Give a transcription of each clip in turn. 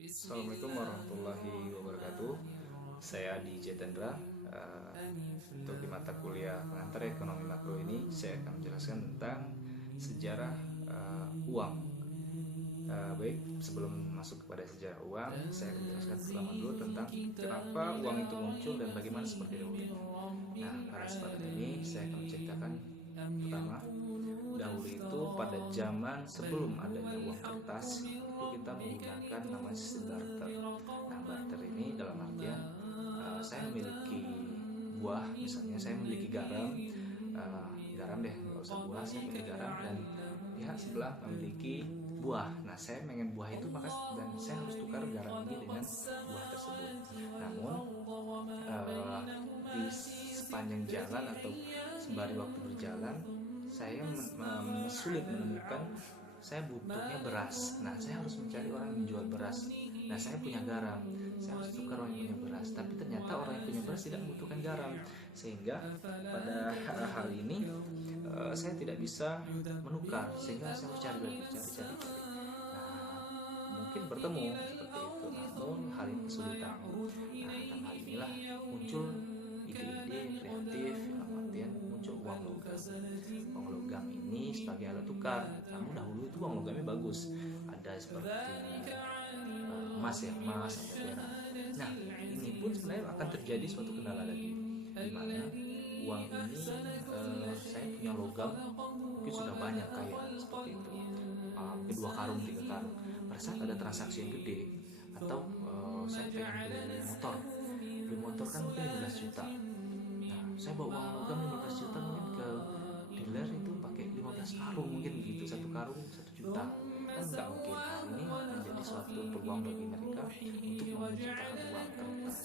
Assalamualaikum warahmatullahi wabarakatuh. Saya Adi Jatendra. Untuk di mata kuliah pengantar ekonomi makro ini, saya akan menjelaskan tentang sejarah uang. Baik, sebelum masuk kepada sejarah uang, saya akan menjelaskan pertama dulu tentang kenapa uang itu muncul dan bagaimana seperti dahulu. Nah, pada kesempatan ini saya akan menceritakan pertama, dahulu itu pada zaman sebelum adanya uang kertas itu kita menggunakan namanya sistem barter. Nah, barter ini dalam artian saya memiliki buah, misalnya saya memiliki garam, garam deh nggak usah buah, saya memiliki garam dan pihak sebelah memiliki buah. Nah, saya pengen buah itu maka dan saya harus tukar garam ini dengan buah tersebut. Namun di sepanjang jalan atau sembari waktu berjalan, saya sulit menemukan, saya butuhnya beras. Nah, saya harus mencari orang yang menjual beras. Nah, saya punya garam, saya harus tukar orang yang punya beras. Tapi ternyata orang yang punya beras tidak membutuhkan garam, sehingga pada hal ini saya tidak bisa menukar, sehingga saya harus cari lagi, cari. Nah, mungkin bertemu seperti itu, namun hal ini kesulitan. Nah, dalam hal inilah muncul ide-ide kreatif, dalam artian muncul uang logam. Uang logam ini sebagai alat tukar. Namun dahulu itu uang logamnya bagus, ada seperti emas ya, emas atau perak. Nah, ini pun sebenarnya akan terjadi suatu kendala lagi, di mana uang ini saya punya logam mungkin sudah banyak kaya seperti itu, mungkin 2 karung 3 karung. Pada saat ada transaksi yang gede atau saya pengen beli motor kan mungkin 15 juta. Nah, saya bawa uang logam 15 juta mungkin ke dealer itu pakai 15 karung, mungkin begitu, 1 karung 1 juta, kan nggak mungkin. Hal ini menjadi suatu peluang bagi mereka untuk menciptakan uang kertas,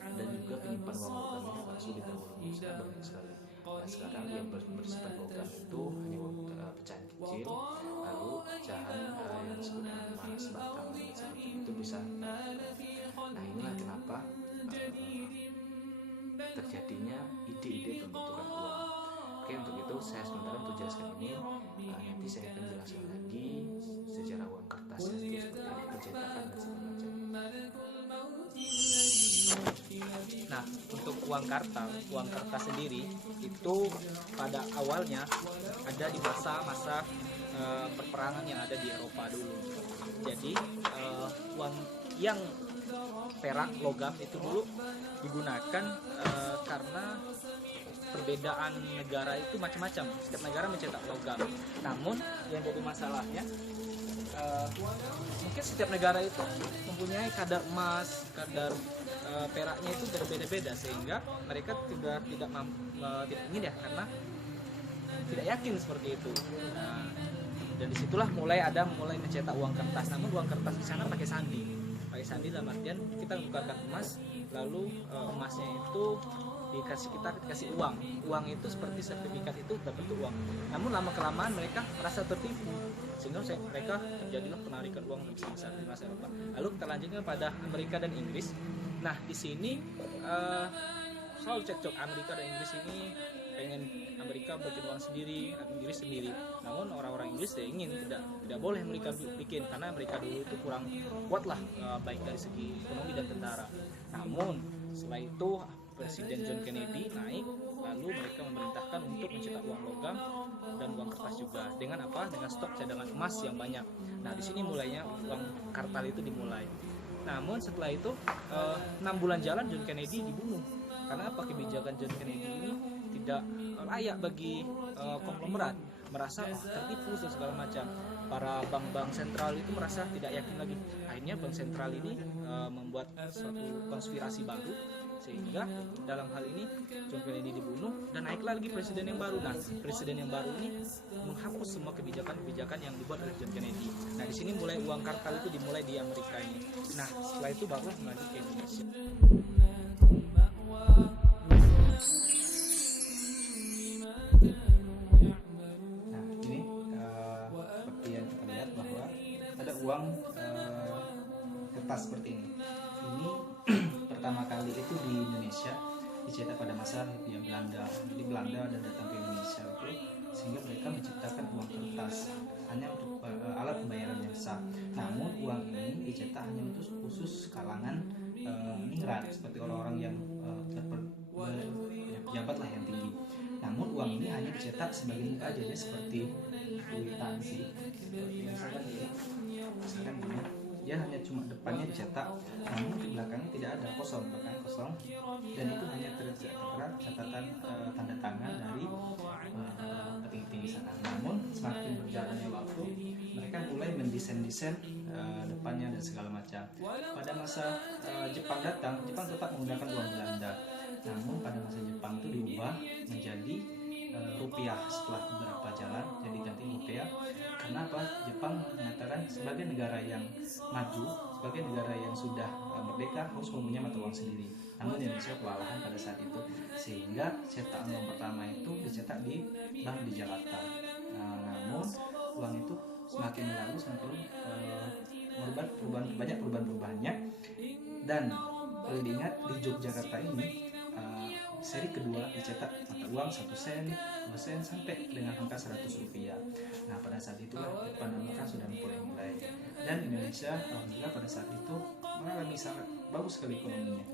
dan juga penyimpan uang logam ini agak sulit dahulu, sangat banyak sekali. Nah, sekarang yang bersifat logam itu hanya uang pecahan kecil, lalu pecahan yang disebut dengan emas batangan seperti itu bisa. Nah, inilah kenapa terjadinya ide-ide pembentukan uang. Oke, untuk itu saya sementara untuk jelaskan ini, nanti saya akan jelaskan lagi sejarah uang kertas itu seperti apa, pencetakan dan segala macam. Nah, untuk uang kertas sendiri itu pada awalnya ada di masa-masa perperangan yang ada di Eropa dulu. Jadi uang yang perak logam itu dulu digunakan karena perbedaan negara itu macam-macam. Setiap negara mencetak logam. Namun yang jadi masalahnya mungkin setiap negara itu mempunyai kadar emas, kadar peraknya itu berbeda-beda, sehingga mereka tidak ingin ya, karena tidak yakin seperti itu. Nah, dan disitulah mulai mencetak uang kertas. Namun uang kertas di sana pakai sandi dalam artian kita menukarkan emas, lalu emasnya itu dikasih uang itu seperti sertifikat, itu dapat uang. Namun lama kelamaan mereka merasa tertipu, sehingga mereka terjadilah penarikan uang besar di masa Eropa. Lalu kita lanjutkan pada Amerika dan Inggris. Nah, di sini selalu cekcok. Amerika dan Inggris ini pengen Amerika bikin uang sendiri, Inggris sendiri. Namun orang-orang Inggris tidak boleh mereka bikin, karena mereka dulu itu kurang kuat lah, baik dari segi ekonomi dan tentara. Namun setelah itu Presiden John Kennedy naik, lalu mereka memerintahkan untuk mencetak uang logam dan uang kertas juga. Dengan apa? Dengan stok cadangan emas yang banyak. Nah, di sini mulainya uang kartal itu dimulai. Namun setelah itu 6 bulan jalan John Kennedy dibunuh. Karena apa? Kebijakan John Kennedy ini tidak layak bagi konglomerat, merasa tertipu dan segala macam. Para bank-bank sentral itu merasa tidak yakin lagi. Akhirnya bank sentral ini membuat suatu konspirasi baru, sehingga dalam hal ini John Kennedy dibunuh dan naiklah lagi presiden yang baru. Nah, presiden yang baru ini menghapus semua kebijakan-kebijakan yang dibuat oleh John Kennedy. Nah, di sini mulai uang kartal itu dimulai di Amerika ini. Nah, setelah itu baru lanjut ke Indonesia. Nah, ini seperti yang kita lihat bahwa ada uang kertas seperti ini. Ini pertama kali itu di Indonesia dicetak pada masa ya Belanda di Belanda dan datang ke Indonesia itu, sehingga mereka menciptakan uang kertas hanya untuk alat pembayaran yang sah. Namun uang ini dicetak hanya untuk khusus kalangan ningrat, seperti orang-orang yang pejabat lah yang tinggi. Namun uang ini hanya dicetak sebagai muka aja, seperti kwitansi. Misalkan gini, dia hanya cuma depannya dicetak, namun di belakangnya tidak ada, kosong, belakang kosong, dan itu hanya tertera catatan tanda tangan dari petinggi-tinggi sana. Namun semakin berjalannya waktu, mereka mulai mendesain-desain depannya dan segala macam. Pada masa Jepang datang, Jepang tetap menggunakan uang Belanda, namun pada masa Jepang itu diubah menjadi rupiah. Setelah beberapa jalan jadi ganti rupiah. Kenapa? Jepang mengatakan sebagai negara yang maju, sebagai negara yang sudah merdeka, harus mempunyai mata uang sendiri. Namun Indonesia kewalahan pada saat itu, sehingga cetak uang pertama itu dicetak di bank di Jakarta. Namun uang itu semakin berlalu semakin banyak perubahan-perubahannya. Dan perlu diingat, di Yogyakarta ini seri kedua dicetak mata uang 1 sen, 2 sen sampai dengan angka 100 rupiah. Nah pada saat itulah Jepang kan sudah mulai, dan Indonesia alhamdulillah pada saat itu mengalami sangat bagus sekali ekonominya.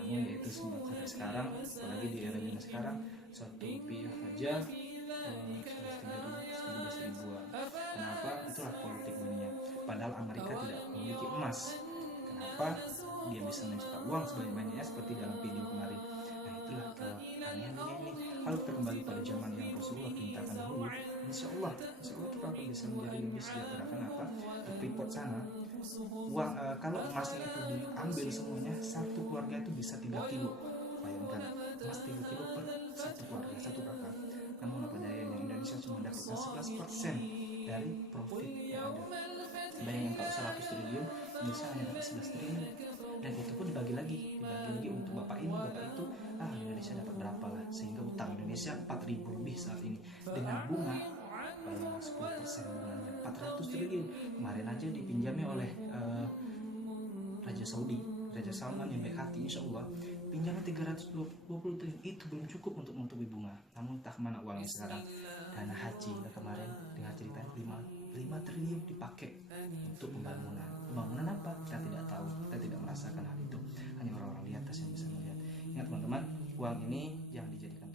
Namun yaitu sampai sekarang, apalagi di era zaman sekarang, 1 rupiah aja 13 ribuan. Kenapa? Itulah politik dunia. Padahal Amerika tidak memiliki emas. Kenapa? Dia bisa mencetak uang sebanyak-banyaknya seperti dalam video kemarin. Nah itulah keanehannya ini. Kalau kita kembali pada zaman yang Rasulullah perintahkan dahulu, insya Allah kita akan bisa menjadi lebih sejahtera. Kenapa? Di Freeport sana, uang kalau emasnya itu diambil semuanya, satu keluarga itu bisa 3 kilo. Bayangkan, emas 3 kilo per satu keluarga, satu kakak. Namun apa dayanya, Indonesia cuma dapatkan 11% dari profit yang ada. Bayangkan kalau 100 triliun, Indonesia hanya dapat 11 triliun. Dan itu pun dibagi lagi untuk bapak ini, bapak itu. Indonesia dapat berapa lah, sehingga utang Indonesia 4.000 lebih saat ini. Dengan bunga 10% bunganya, 400 triliun. Kemarin aja dipinjami oleh Raja Saudi, Raja Salman yang baik hati, insya Allah pinjaman 320 triliun itu belum cukup untuk menutupi bunga. Namun entah kemana uangnya sekarang. Dana haji kemarin dengar ceritanya 5 triliun dipakai untuk pembangunan apa? Kita tidak tahu, kita tidak merasakan hal itu. Hanya orang-orang di atas yang bisa melihat. Ingat teman-teman, uang ini yang dijadikan